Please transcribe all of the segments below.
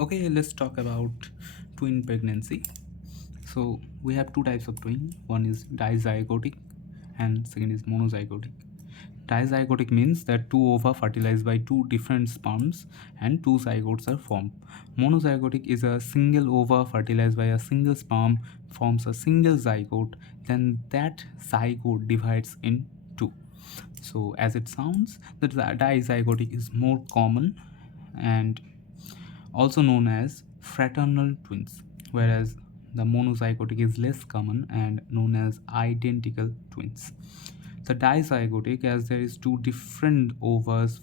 Okay, let's talk about twin pregnancy. So we have two types of twin. One is dizygotic and second is monozygotic. Dizygotic means that two ova fertilized by two different sperms and two zygotes are formed. Monozygotic is a single ova fertilized by a single sperm forms a single zygote, then that zygote divides in two. So as it sounds, the dizygotic is more common and also known as fraternal twins, whereas the monozygotic is less common and known as identical twins. The dizygotic, as there is two different ovaries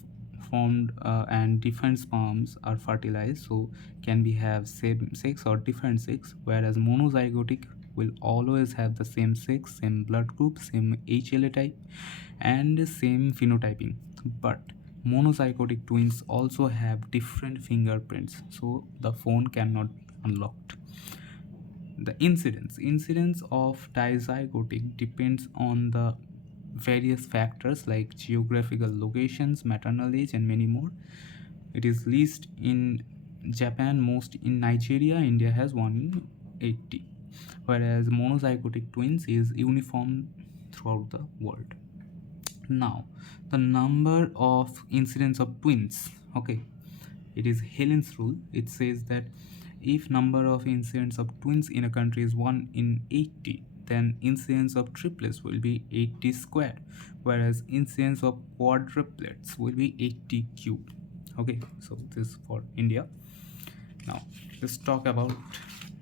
formed and different sperms are fertilized, so can be have same sex or different sex, whereas monozygotic will always have the same sex, same blood group, same HLA type, and same phenotyping. But monozygotic twins also have different fingerprints, so the phone cannot be unlocked. The incidence of dizygotic depends on the various factors like geographical locations, maternal age, and many more. It is least in Japan, most in Nigeria. India has 1 in 80, whereas monozygotic twins is uniform throughout the world. Now, the number of incidents of twins. Okay, it is Helen's rule. It says that if number of incidents of twins in a country is 1 in 80, then incidence of triplets will be 80 squared, whereas incidence of quadruplets will be 80 cubed. Okay, so this is for India. Now let's talk about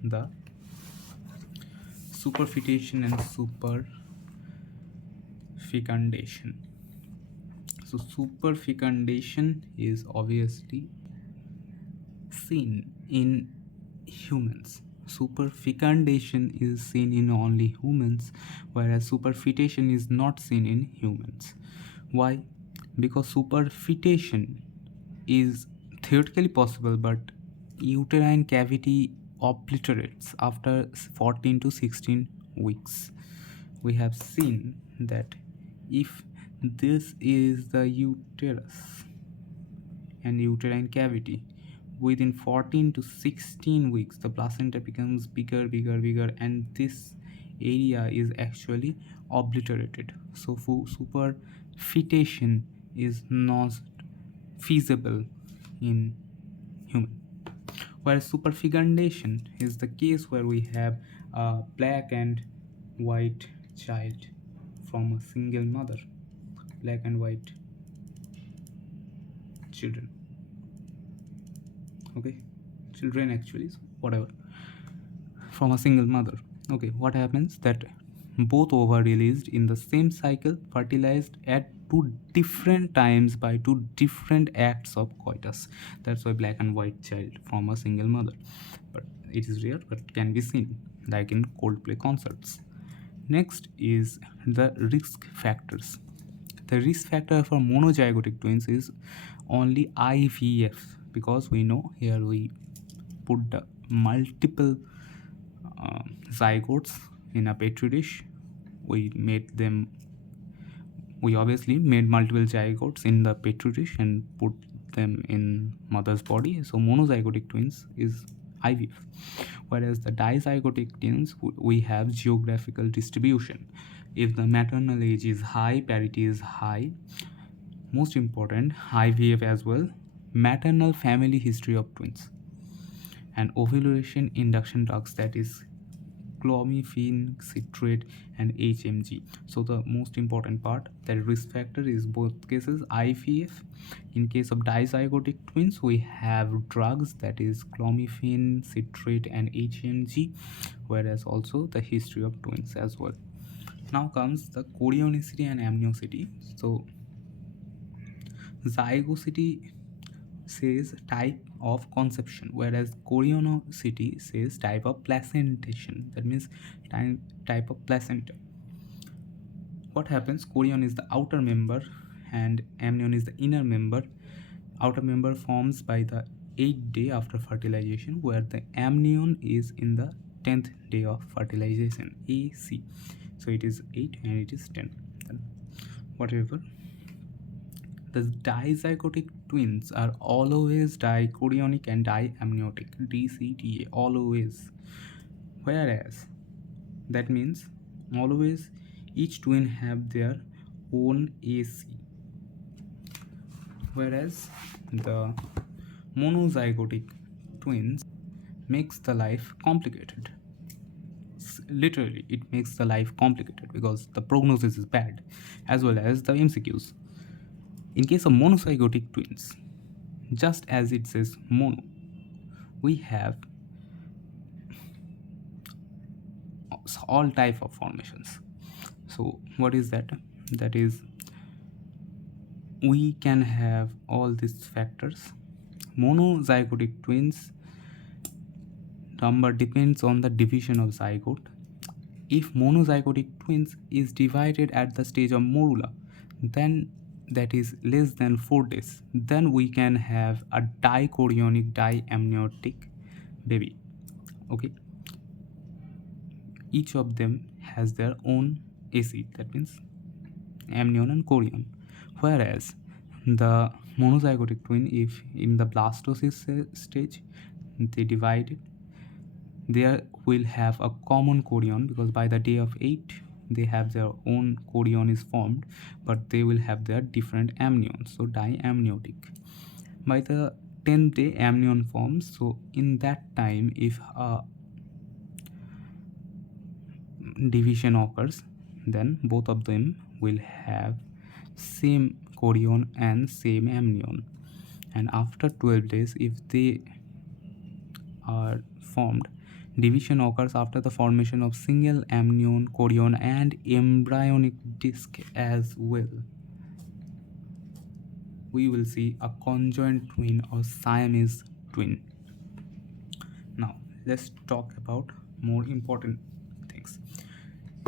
the superfetation and superfecundation. So superfecundation is obviously seen in humans. Superfecundation is seen in only humans, whereas superfetation is not seen in humans. Why? Because superfetation is theoretically possible, but uterine cavity obliterates after 14 to 16 weeks. We have seen that if this is the uterus and uterine cavity, within 14 to 16 weeks the placenta becomes bigger, and this area is actually obliterated. So superfetation is not feasible in human, whereas superfecundation is the case where we have a black and white child from a single mother, black and white children. Okay, children actually, so whatever, from a single mother. Okay, what happens that both ova released in the same cycle fertilized at two different times by two different acts of coitus. That's why black and white child from a single mother. But it is rare, but can be seen like in Coldplay concerts. Next is the risk factors. The risk factor for monozygotic twins is only IVF, because we know here we put the multiple zygotes in a petri dish. We obviously made multiple zygotes in the petri dish and put them in mother's body. So monozygotic twins is IVF, whereas the dizygotic twins we have geographical distribution. If the maternal age is high, parity is high. Most important, IVF as well, maternal family history of twins, and ovulation induction drugs, that is clomiphene citrate and HMG. So the most important part, that risk factor is both cases IVF. In case of dizygotic twins, we have drugs, that is clomiphene citrate and HMG, whereas also the history of twins as well. Now comes the chorionicity and amnionicity. So zygosity says type of conception, whereas chorionicity says type of placentation. That means type of placenta. What happens? Chorion is the outer member and amnion is the inner member. Outer member forms by the 8th day after fertilization, where the amnion is in the 10th day of fertilization, AC. So it is 8 and it is 10. Whatever. The dizygotic twins are always dichorionic and diamniotic, DCTA, always. Whereas that means always each twin have their own AC. Whereas the monozygotic twins makes the life complicated. Literally, it makes the life complicated because the prognosis is bad, as well as the MCQs. In case of monozygotic twins, just as it says mono, we have all type of formations. So what is that? That is, we can have all these factors. Monozygotic twins number depends on the division of zygote. If monozygotic twins is divided at the stage of morula, then that is less than 4 days, then we can have a dichorionic diamniotic baby. Okay, each of them has their own AC, that means amnion and chorion. Whereas the monozygotic twin, if in the blastocyst stage they divided, they will have a common chorion, because by the day of 8 they have their own chorion is formed, but they will have their different amnions, so diamniotic. By the 10th day amnion forms, so in that time if a division occurs, then both of them will have same chorion and same amnion. And after 12 days, if they are formed, division occurs after the formation of single amnion, chorion and embryonic disc as well. We will see a conjoined twin or Siamese twin. Now let's talk about more important things.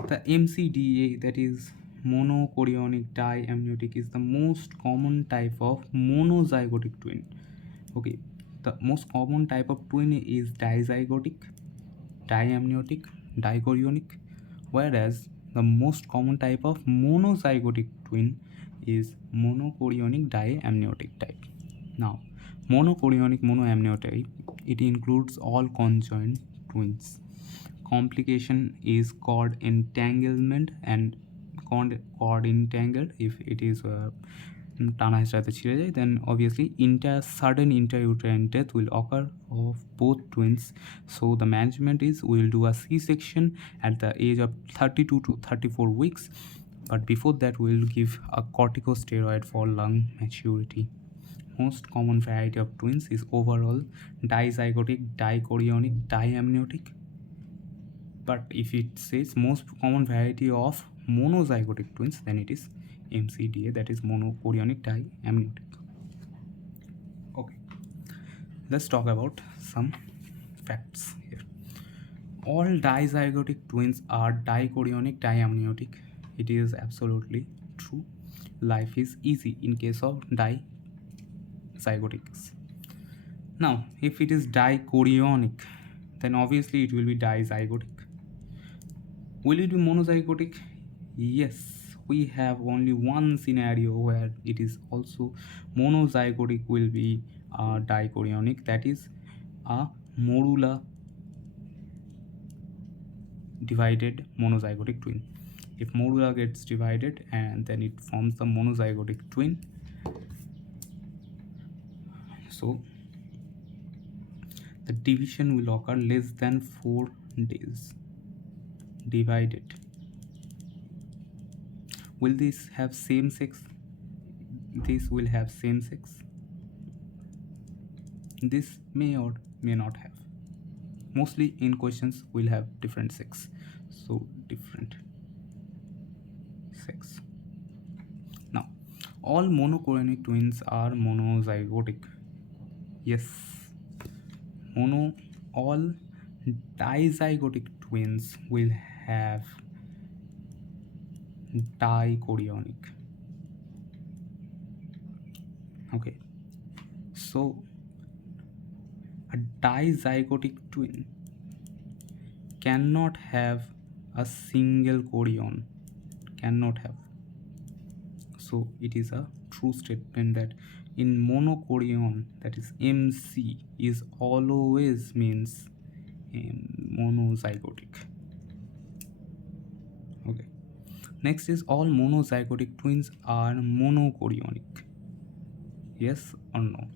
The MCDA, that is monochorionic diamniotic, is the most common type of monozygotic twin. Okay, the most common type of twin is dizygotic, diamniotic, dichorionic, whereas the most common type of monozygotic twin is monochorionic diamniotic type. Now, monochorionic monoamniotic, it includes all conjoined twins. Complication is cord entanglement and cord entangled. If it is টানা হেঁচড়াতে ছিঁড়ে যায়, then obviously sudden intrauterine death will occur of both twins. So the management is, we will do a C-section at the age of 32 to 34 weeks, but before that we will give a corticosteroid for lung maturity. Most common variety of twins is overall dizygotic, dichorionic, diamniotic. But if it says most common variety of monozygotic twins, then it is MCDA, that is monochorionic diamniotic. Okay, let's talk about some facts here. All dizygotic twins are dichorionic diamniotic. It is absolutely true. Life is easy in case of dizygotics. Now, if it is dichorionic, then obviously it will be dizygotic. Will it be monozygotic? Yes, we have only one scenario where it is also monozygotic will be dichorionic, that is a morula divided monozygotic twin. If morula gets divided, and then it forms the monozygotic twin. So the division will occur less than 4 days. Divided. Will this have same sex? This will have same sex. This may or may not have. Mostly in questions will have different sex. So different sex. Now, all monochorionic twins are monozygotic. Yes. All dizygotic twins will have dichorionic. Okay, so a dizygotic twin cannot have a single chorion, cannot have. So it is a true statement that in monochorion, that is MC, is always means monozygotic. Okay. Next is all monozygotic twins are monochorionic. Yes or no?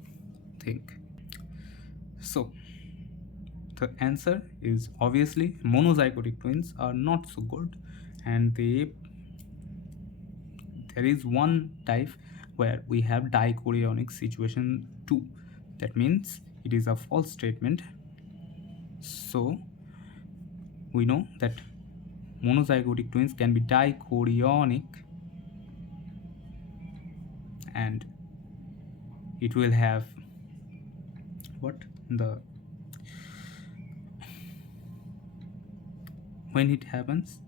Think. So the answer is obviously monozygotic twins are not so good, and there is one type where we have dichorionic situation too. That means it is a false statement. So we know that monozygotic twins can be dichorionic, and it will have what the when it happens,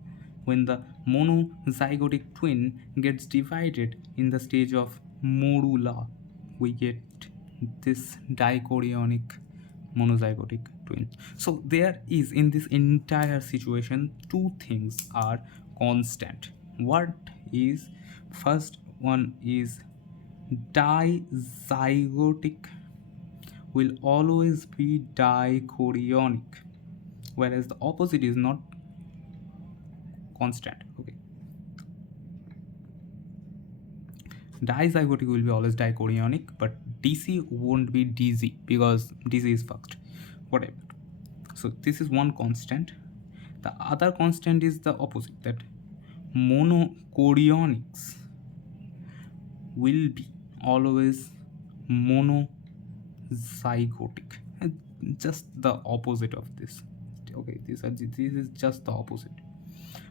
when the monozygotic twin gets divided in the stage of morula, we get this dichorionic monozygotic twin. So there is, in this entire situation, two things are constant. What is first one is dizygotic will always be dichorionic, whereas the opposite is not constant. Okay, dizygotic will be always dichorionic, but DC won't be DZ because DC is first, whatever. So this is one constant. The other constant is the opposite, that monochorionics will be always monozygotic. Just the opposite of this. Okay, this is just the opposite,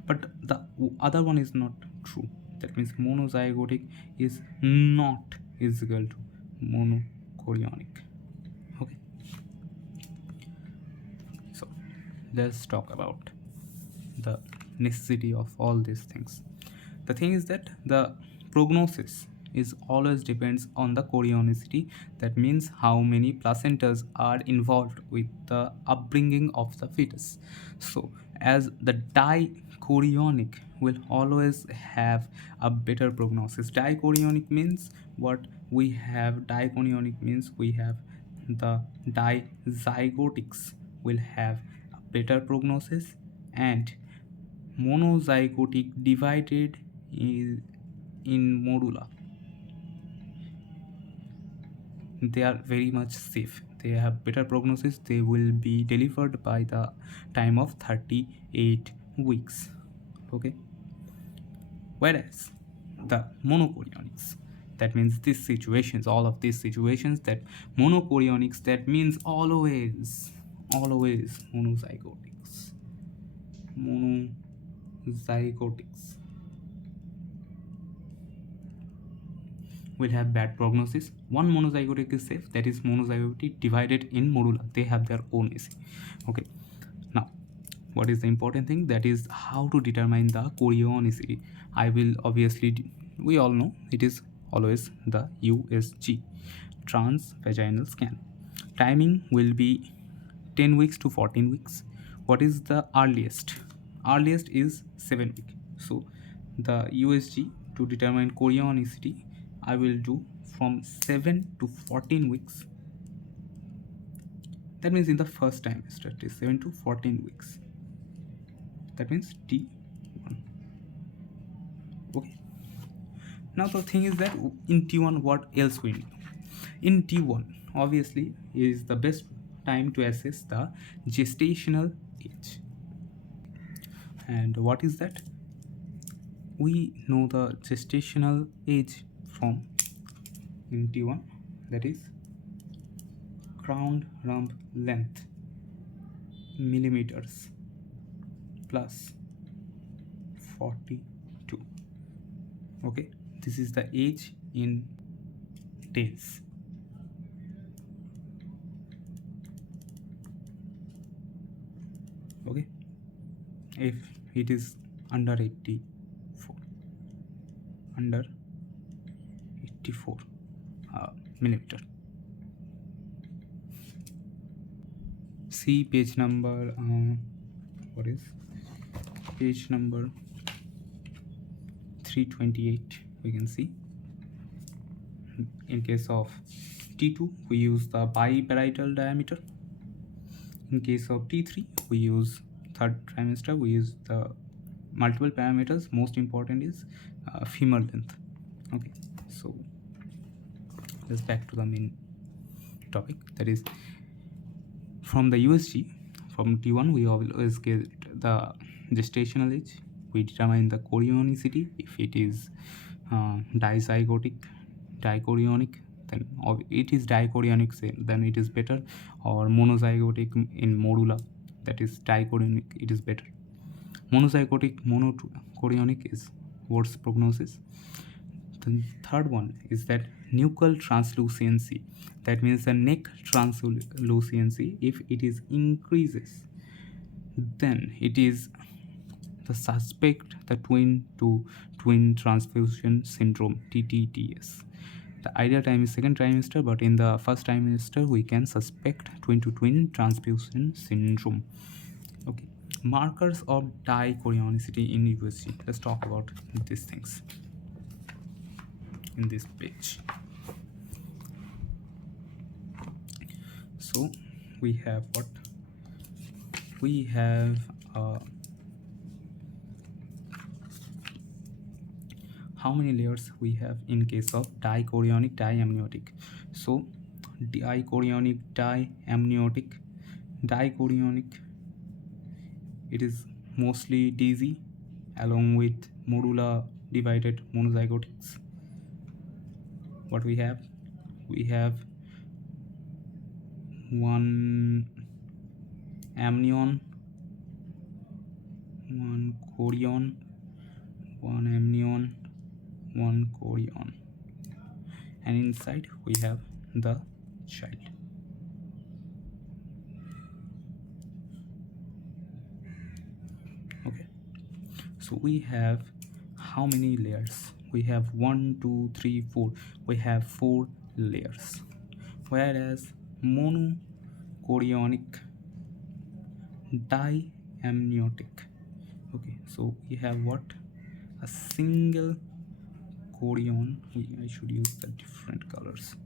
but the other one is not true. That means monozygotic is not equal to monochorionic. Okay, so let's talk about the necessity of all these things. The thing is that the prognosis is always depends on the chorionicity. That means how many placentas are involved with the upbringing of the fetus. So as the dichorionic will always have a better prognosis. Dichorionic means what we have, dichorionic means we have the dizygotics will have a better prognosis, and monozygotic divided is in morula, they are very much safe, they have better prognosis, they will be delivered by the time of 38 weeks. Okay, whereas the monochorionics, that means these situations, all of these situations, that monochorionics, that means always monozygotics will have bad prognosis. One monozygotic is safe, that is monozygotic divided in morula, they have their own AC. Okay, now what is the important thing, that is how to determine the chorionicity. I will obviously, we all know it is always the USG, transvaginal scan. Timing will be 10 weeks to 14 weeks. What is the earliest? Earliest is 7 weeks. So the USG to determine chorionicity, I will do from 7 to 14 weeks. That means in the first trimester it is 7 to 14 weeks. That means T1. Okay. Now the thing is that in T1 what else we know? In T1 obviously is the best time to assess the gestational age. And what is that? We know the gestational age from in T1, that is crown rump length millimeters plus 42. Okay, this is the age in days. Okay, if it is under 84 millimeter. See page number what is page number 328. We can see In case of T2, we use the biparietal diameter. In case of T3, we use third trimester, we use the multiple parameters. Most important is femur length. Okay, so let's back to the main topic, that is from the USG. From T1 we always get the gestational age. We determine the chorionicity. If it is dizygotic, dichorionic, then it is dichorionic, then it is better, or monozygotic in morula, that is dichorionic, it is better. Monozygotic, monochorionic is worse prognosis. The third one is that nuchal translucency, that means the neck translucency, if it is increases, then it is the suspect the twin to twin transfusion syndrome, TTTS. The ideal time is second trimester, but in the first trimester we can suspect twin to twin transfusion syndrome. Okay, markers of dichorionicity in USG. Let's talk about these things in this page. So we have what? We have how many layers we have in case of dichorionic diamniotic. So dichorionic diamniotic, dichorionic, it is mostly DZ along with morula divided monozygotics. What we have? We have one amnion, one chorion, one amnion, one chorion, and inside we have the child. Okay, so we have how many layers? We have 1, 2, 3, 4. We have 4 layers, whereas monochorionic diamniotic, okay, so we have what? A single chorion. I should use the different colors.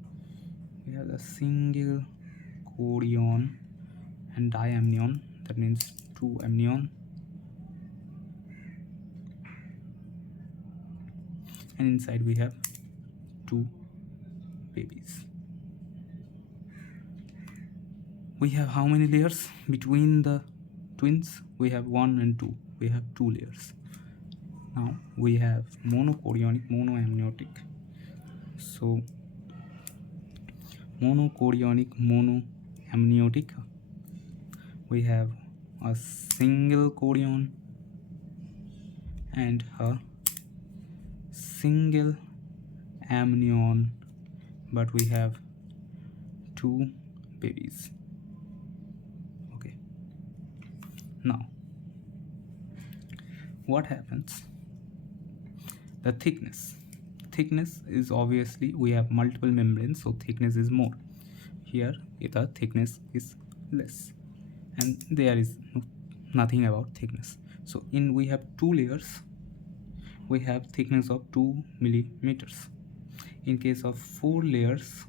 We have a single chorion and diamnion, that means 2 amnion, and inside we have 2 babies. We have how many layers between the twins? We have 1 and 2. We have 2 layers. Now we have monochorionic, monoamniotic. So monochorionic, monoamniotic, we have a single chorion and a single amnion, but we have 2 babies. Okay, now what happens? The thickness is obviously, we have multiple membranes, so thickness is more. Here the thickness is less, and there is nothing about thickness. So we have 2 layers, we have thickness of 2 millimeters. In case of 4 layers,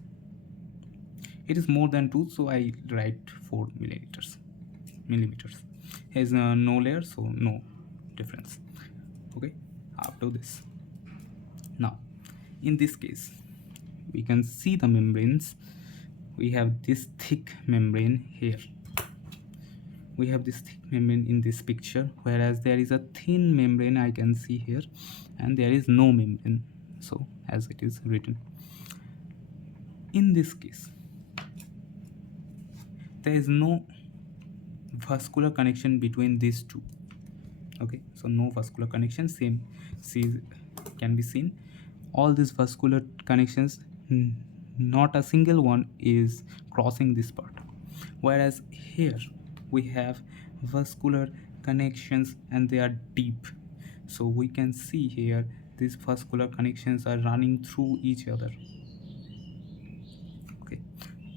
it is more than 2, so I write 4 millimeters. Here is no layer, so no difference. Okay, up to this. Now in this case we can see the membranes. We have this thick membrane here, we have this thick membrane in this picture, whereas there is a thin membrane I can see here, and there is no membrane, so as it is written. In this case there is no vascular connection between these two. Okay, so no vascular connection, can be seen. All these vascular connections, not a single one is crossing this part, whereas here we have vascular connections and they are deep. So we can see here these vascular connections are running through each other. Okay,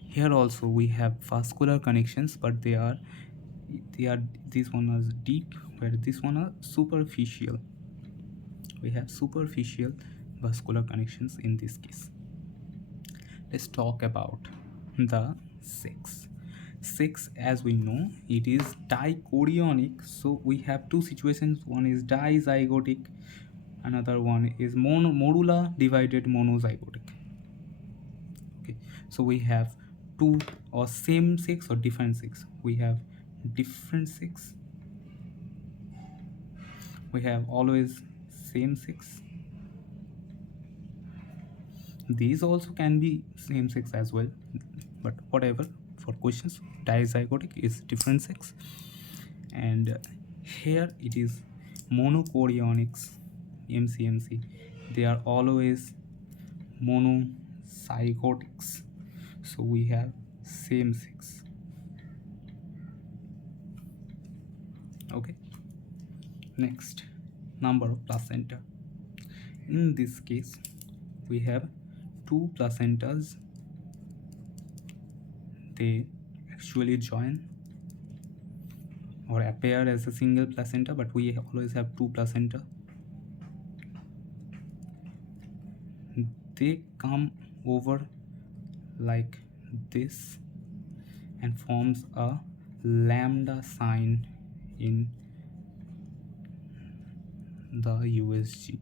here also we have vascular connections, but they are this one is deep, where this one are superficial. We have superficial vascular connections in this case. let's talk about the sex. Sex, as we know, it is dichorionic. So we have two situations. One is dizygotic, another one is modular divided monozygotic. Okay, so we have two or same sex or different sex. We have different sex. We have always same sex. These also can be same sex as well, but whatever, for questions, dizygotic is different sex. And here it is monochorionics, MCMC, they are always monozygotics. So we have same sex. Okay, next, number of placenta. In this case we have two placentas, they actually join or appear as a single placenta, but we always have two placenta. They come over like this and forms a lambda sign in the USG.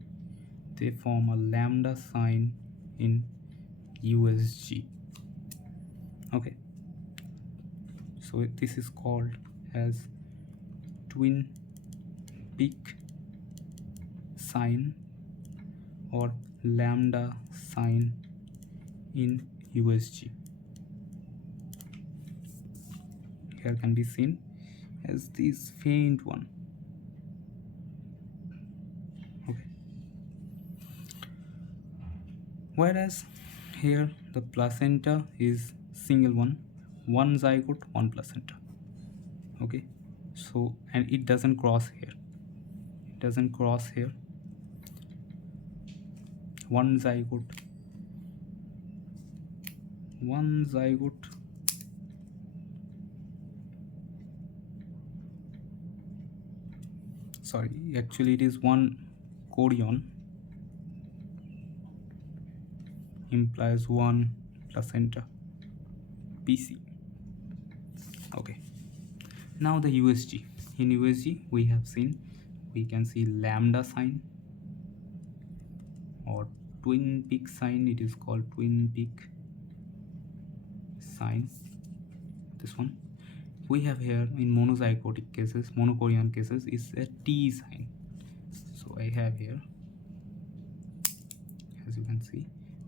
They form a lambda sign in USG. Okay, so this is called as twin peak sign or lambda sign in USG. Here can be seen as this faint one. Okay, whereas here the placenta is single one zygote, one placenta. Okay, so and it doesn't cross here, it doesn't cross here. One zygote, sorry, actually it is one chorion implies one placenta, PC. Okay, now the USG. In USG we have seen, we can see lambda sign or twin peak sign. It is called twin peak sign, this one. We have here in monozygotic cases, monochorion cases, is a T sign. So I have here, as you can see,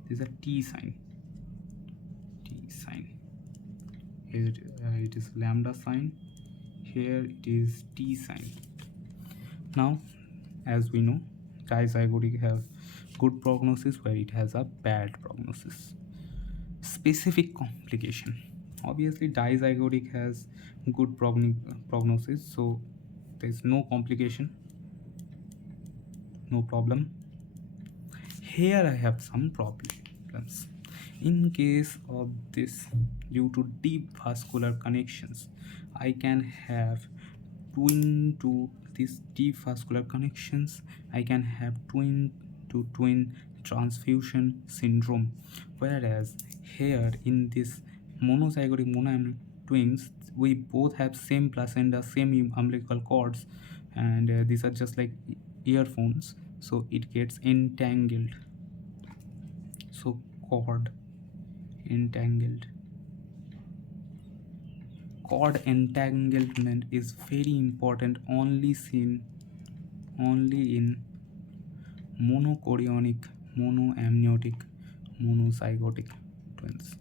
this is a T sign. Here it is lambda sign, here it is T sign. Now, as we know, dizygotic have good prognosis, where it has a bad prognosis. Specific complication. Obviously, dizygotic has good prognosis, so there's no complication, no problem. Here I have some problems. In case of this, due to deep vascular connections, I can have twin to these deep vascular connections, I can have twin to twin transfusion syndrome. Whereas here in this monozygotic monoamnionic twins, we both have same placenta, same umbilical cords, and these are just like earphones, so it gets entangled. So cord entanglement is very important, only seen only in monochorionic, monoamniotic, monozygotic twins,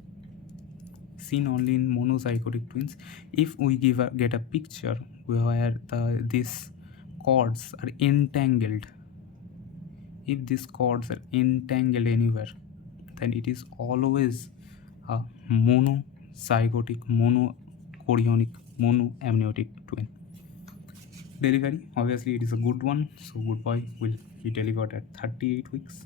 seen only in monozygotic twins. If we get a picture where these cords are entangled, if these cords are entangled anywhere, then it is always a monozygotic, monochorionic, monoamniotic twin. Delivery, obviously it is a good one, so good boy will be delivered at 38 weeks.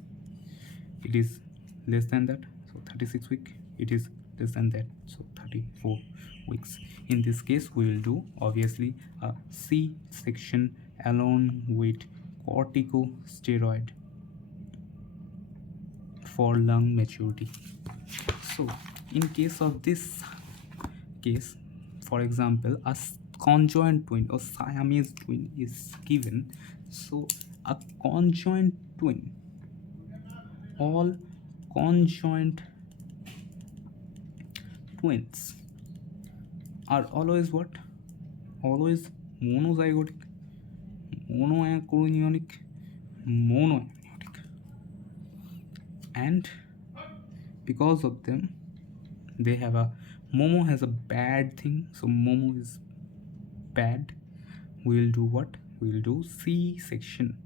It is less than that, so 36 week. It is less than that, so 34 weeks. In this case, we will do obviously a C-section along with corticosteroid for lung maturity. So in case of this case, for example, conjoined twin or Siamese twin is given. So a conjoined twin, all conjoined twins are always what? Always monozygotic, monoacronyonic, monoamniotic. And because of them, they have a Momo has a bad thing. So Momo is bad. We'll do what? We'll do C-section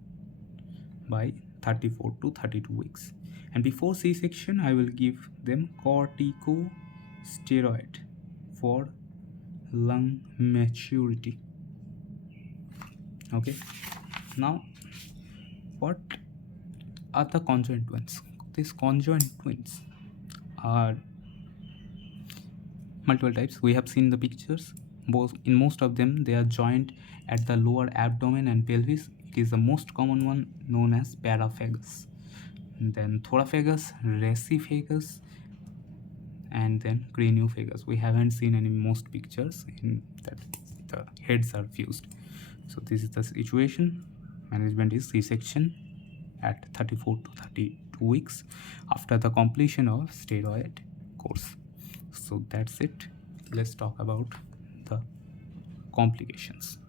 by 34 to 32 weeks. And before C-section, I will give them corticosteroid for lung maturity. Okay. Now, what are the conjoined twins? These conjoined twins are multiple types. We have seen the pictures. In most of them, they are joined at the lower abdomen and pelvis. It is the most common one, known as paraphagus. And then thorophagus, reciphagus, and then craniophagus. We haven't seen any most pictures in that the heads are fused. So this is the situation. Management is C-section at 34 to 32 weeks after the completion of steroid course. So that's it. Let's talk about the complications.